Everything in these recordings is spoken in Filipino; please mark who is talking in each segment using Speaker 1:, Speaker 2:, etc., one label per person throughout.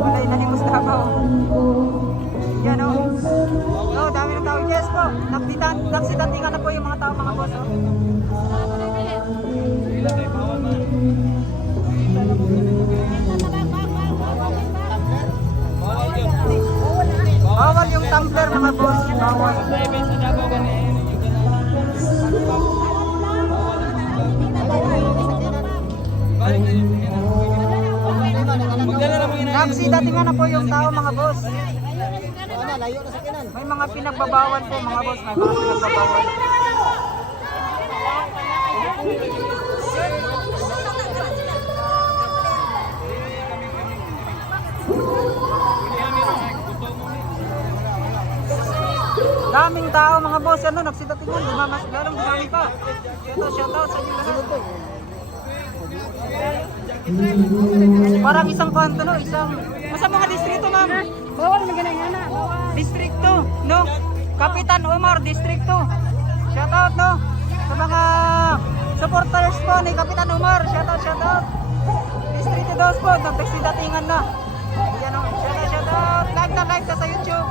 Speaker 1: pulos, walay nahimos Davao. Yan o. Oh, dami ng tao. Yes po. Nakita, naksidatingan na po yung mga tao, mga boss. Oh. Bawal yung tumbler, mga boss. Bawal. Naksidatingan na po yung tao, mga boss. May mga pinagbabawal po, mga boss. May mga pinagbabawal. Daming tao mga boss, ano, nagsitatingan, dumamas, lalong dumami pa. Ito, shoutout sa inyo lahat. Parang isang kanto, no? Isang, masa mga distrito, ma'am?
Speaker 2: Bawal magaling ana.
Speaker 1: Distrito, no? Kapitan Omar, distrito. Shoutout, no? Sa mga supporters po ni Kapitan Omar, shoutout, shoutout. Distrito 2 po, nagtaksidatingan na. Yan o, shoutout, shoutout. Live na live na sa YouTube.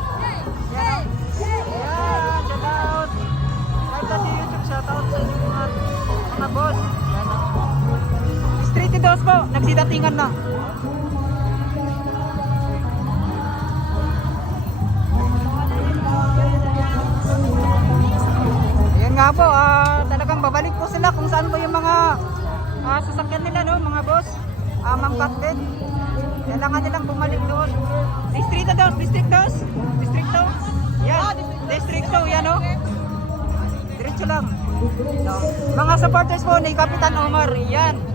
Speaker 1: Yan o. Yan, shoutout. Live na sa YouTube, shoutout sa inyo mga, mga boss. Yan o. Distrito 2 po, nagsidatingan na. Ayan nga po, ah, talagang babalik po sila kung saan po yung mga ah, sasakyan nila, no, mga boss. Ah, Ma'am Captain. Kailangan nilang bumalik doon. Distrito daw, District 2. District 2. Yan, District 2, yan, no. Diretso lang. No. Mga supporters po ni Kapitan Omar, yan.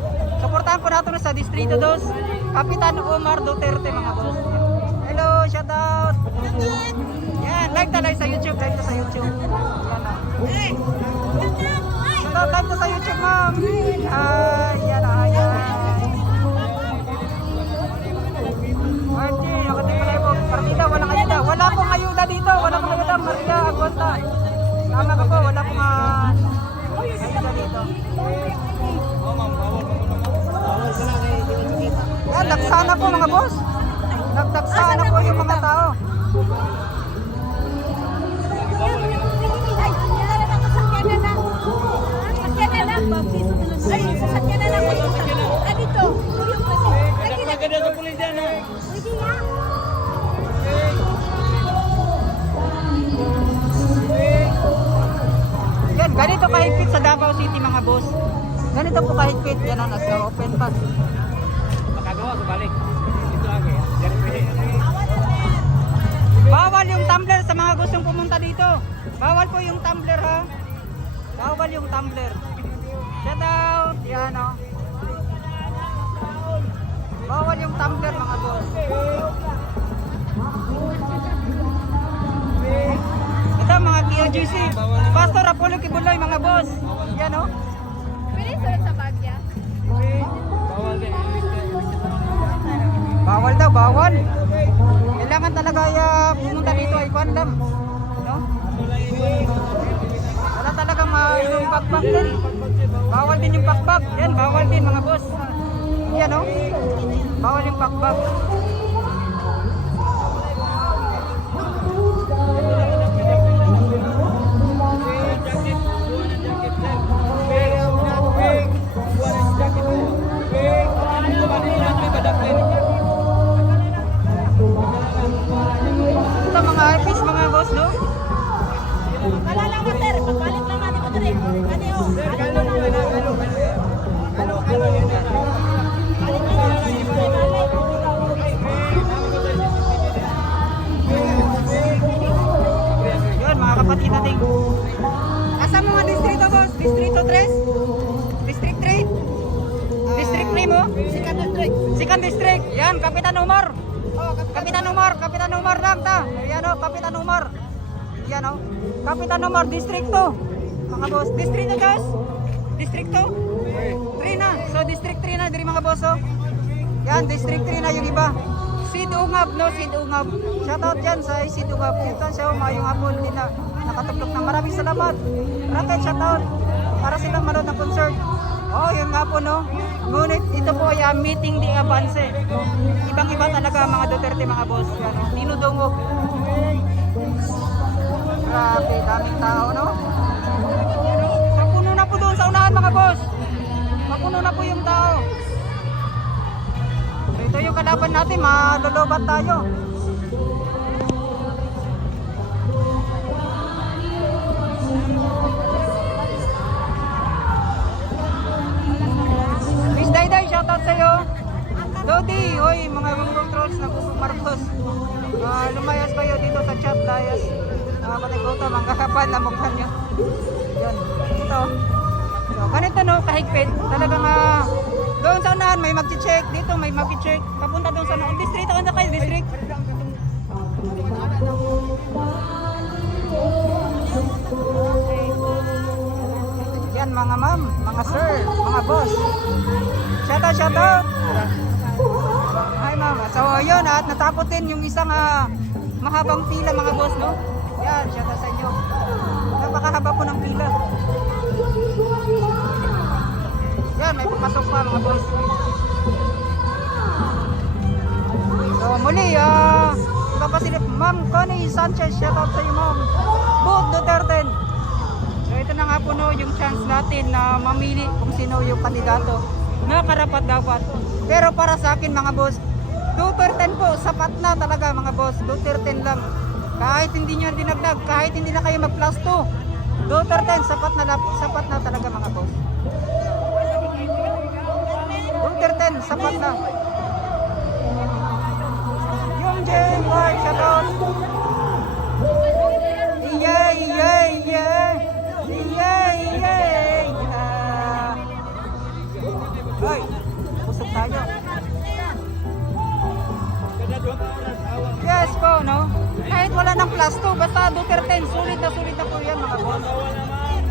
Speaker 1: Suportahan po natin sa Distrito 2. Kapitan Omar Duterte, mga boss. Hello, shout out. Yan, like na like sa YouTube, like na sa YouTube. Yan, no. Shout out, like na sa YouTube, ma'am. Yan, ay, yan. Yan ang nasa open pass.
Speaker 3: Makagawa ko balik. Dito lagi. Diyan pwede.
Speaker 1: Bawal yung tumbler sa mga gustong pumunta dito. Bawal po yung tumbler ha. Bawal yung tumbler. Shout out. Yan o. Bawal yung tumbler mga boss. Ito mga KOGC. Pastor Apollo Kibuloy mga boss. Yan o.
Speaker 2: Pwede sulit sa bagya.
Speaker 3: Bawal
Speaker 1: daw, bawal. Kailangan talaga uh, pumunta dito ay kwan lang. No? Wala talagang uh, yung pakpak din. Bawal din yung pakpak. Yan, bawal din mga boss. Yan no? Bawal yung pakpak. Asa mga distrito, boss? Distrito 3? District 3? District 3 mo?
Speaker 2: Second district.
Speaker 1: Second District. Yan, Kapitan Umar. Kapitan Umar, Kapitan Umar lang ta. Yan o, Kapitan Umar. Yan o. Kapitan Umar, District 2. Mga boss, District 2, guys. District 2. 3 na. So, District 3 na, diri mga boss o. Yan, District 3 na yung iba. Sid Ungab, no? Sid Ungab. Shoutout dyan sa Sid Ungab. Sa siya, mayong hapon din na nakatuklok na. Maraming salamat. Rocket, shoutout. Para silang manood ng concert. Oh, yun nga po no. Ngunit ito po ay ah, meeting di avance. Ibang-iba talaga mga Duterte mga boss. Yan, oh. Dinudungog. Grabe, daming tao no. Mapuno na po doon sa unahan mga boss. Mapuno na po yung tao. So, ito yung kalaban natin, malulubat tayo. Dayday, shoutout sa'yo. Dodi, hoy, mga Google Trolls na Google Marcos. Ah, lumayas kayo dito sa chat dayas. Uh, Matiguto, mangkakapan na mukha nyo. Yun, ito. So, ganito no, kahigpit. Talagang ah, doon sa unahan may mag-check, dito may mag-check. Papunta doon sa unahan. District, ano kayo, district? Yan mga ma'am, mga sir, mga boss. Shout out, shout out. Hi ma'am. So yun at natapos din yung isang ah, mahabang pila mga boss no. Yan, shout out sa inyo. Napakahaba po ng pila. Yan, may papasok pa mga boss. So muli, ah, ipapasilip Ma'am Connie Sanchez, shout out sa iyo ma'am. Boot Duterte. So ito na nga po no, yung chance natin na mamili kung sino yung kandidato na karapat dapat. Pero para sa akin mga boss, Duterte po, sapat na talaga mga boss. Duterte lang. Kahit hindi nyo dinagdag, kahit hindi na kayo mag plus 2. Duterte, sapat na, sapat na talaga mga boss. Duterte, sapat na. Plus 2, basta Duterte, sulit na sulit na po yan mga boss.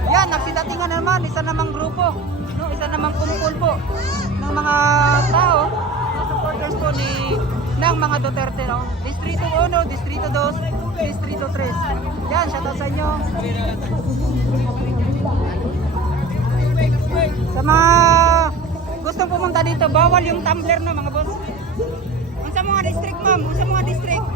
Speaker 1: Yan, nagsidatingan na naman, isa namang grupo, no? isa namang kumpul po ng mga tao, na supporters po ni ng mga Duterte, no? Distrito 1, Distrito 2, Distrito 3. Yan, shoutout sa inyo. Sa mga gustong pumunta dito, bawal yung tumbler no mga boss. Unsa mga district ma'am? Unsa mga district?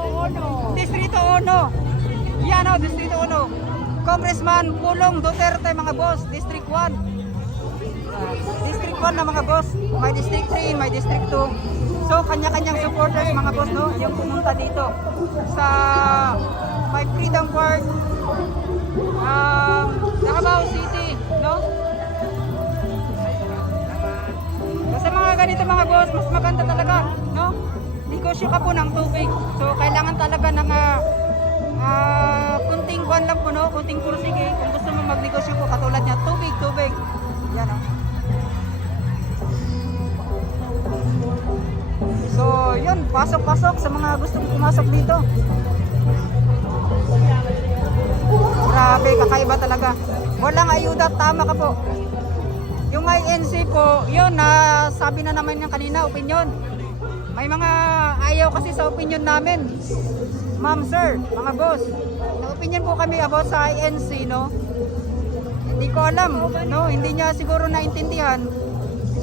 Speaker 1: Distrito 1. Distrito 1. Yan o, Distrito 1. Congressman Pulong Duterte mga boss, District 1. Ah, District 1 na mga boss. May District 3, may District 2. So kanya-kanyang supporters mga boss no, yung pumunta dito sa may Freedom Park, um, Davao City, no? Sa mga ganito mga boss, mas maganda talaga, no? Negosyo ka po ng tubig. So, kailangan talaga ng ah, ah, kunting kwan lang po, no? Kunting pursige. Kung gusto mo magnegosyo po, katulad niya, tubig, tubig. Yan, oh. So, yun, pasok-pasok sa mga gustong pumasok dito. Grabe, kakaiba talaga. Walang ayuda, tama ka po. Yung INC po, yun na sabi na naman niya kanina, opinion. May mga ayaw kasi sa opinion namin. Ma'am, sir, mga boss, na opinion po kami about sa INC, no? Hindi ko alam, no? Hindi niya siguro naintindihan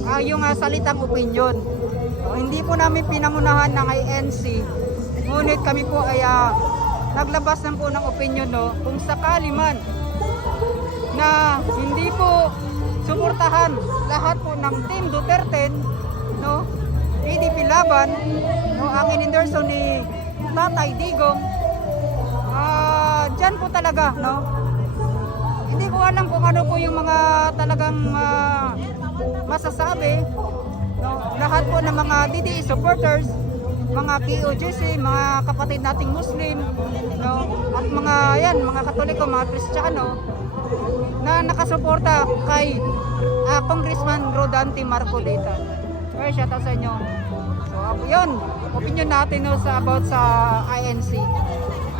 Speaker 1: ah, yung ah, salitang opinion. So, hindi po namin pinangunahan ng INC. Ngunit kami po ay ah, naglabas lang po ng opinion, no? Kung sakali man na hindi po suportahan lahat po ng Team Duterte, no? PDP Laban, no? Ang in-endorso ni Tatay Digong, ah, dyan po talaga, no? Hindi ko alam kung ano po yung mga talagang ah, masasabi, no? Lahat po ng mga DDE supporters, mga KOJC, mga kapatid nating Muslim, no? At mga yan, mga Katoliko, mga Kristiyano, na nakasuporta kay ah, Congressman Rodante Marcolita. Okay, shout out sa inyo. So, yun, opinion natin no, sa about sa INC.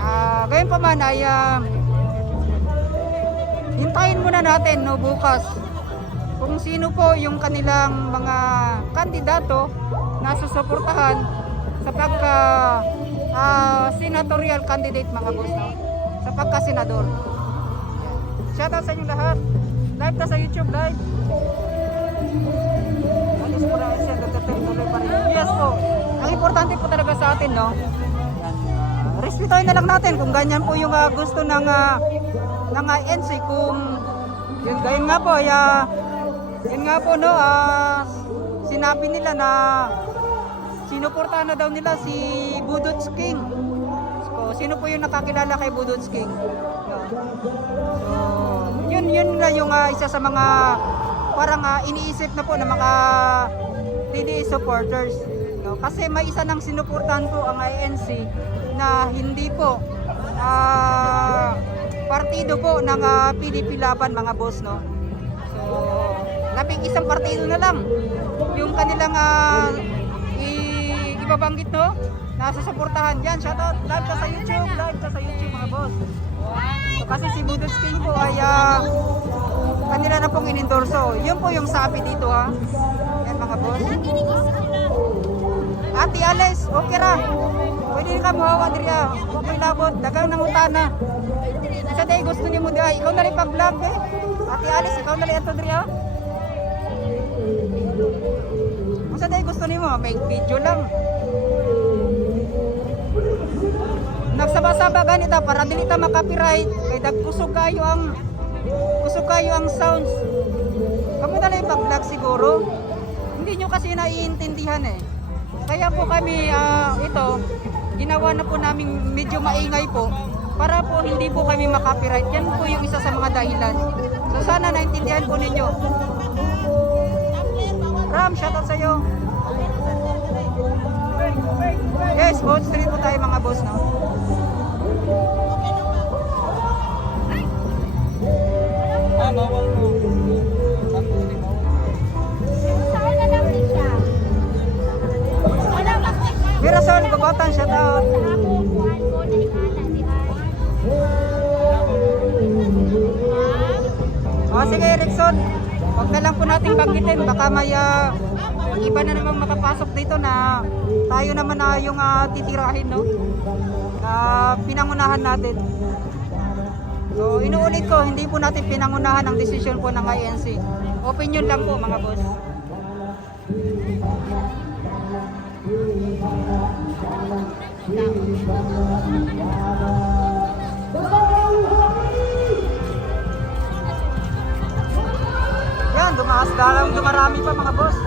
Speaker 1: Ah, gayon pa man ay ah, hintayin muna natin no bukas kung sino po yung kanilang mga kandidato na susuportahan sa pagka ah, senatorial candidate mga boss no? sa pagka senador. Shout out sa inyo lahat. Live na sa YouTube, live. Alis po na siya, tuloy pa rin. Yes po. Ang importante po talaga sa atin, no? Respetuhin na lang natin kung ganyan po yung ah, gusto ng ah, ng INC kung yun gayon nga po ah, yun nga po no ah, sinabi nila na sinuportahan na daw nila si Budots King. So, sino po yung nakakilala kay Budots King? No. So, yun yun na yung ah, isa sa mga parang ah, iniisip na po ng mga DDA supporters. No? Kasi may isa nang sinuportahan po ang INC na hindi po ah, partido po ng ah, PDP Laban mga boss no. So, labing isang partido na lang yung kanilang uh, ibabanggit no nasa suportahan yan shoutout live ka sa YouTube live ka sa YouTube mga boss so, kasi si Budots King po ay ah, kanila na pong inendorso yun po yung sabi dito ha mga boss Ate Alice, okay ra. Pwede ka muhawa diri ah. Okay labot, dagang nangutana. Sa day gusto ni mo diha, ikaw na rin pag-vlog eh. Ate Alice, ikaw na rin ato diri ah. Sa day gusto ni mo, make video lang. Nagsaba-saba ganito para dili ta makapiright kay dagkusog kayo ang kusog kayo ang sounds. Kamu na lang pag-vlog siguro. Hindi nyo kasi naiintindihan eh. Kaya po kami ah, ito, ginawa na po namin medyo maingay po para po hindi po kami makapiright. Yan po yung isa sa mga dahilan. So sana naintindihan po ninyo. Ram, shoutout sa'yo. Erickson. Huwag na lang po nating banggitin. Baka may ah, iba na namang makapasok dito na tayo naman na yung ah, titirahin, no? Na pinangunahan natin. So, inuulit ko, hindi po natin pinangunahan ang desisyon po ng INC. Opinion lang po, mga boss. Yan, dumaas dalang dumarami pa mga boss.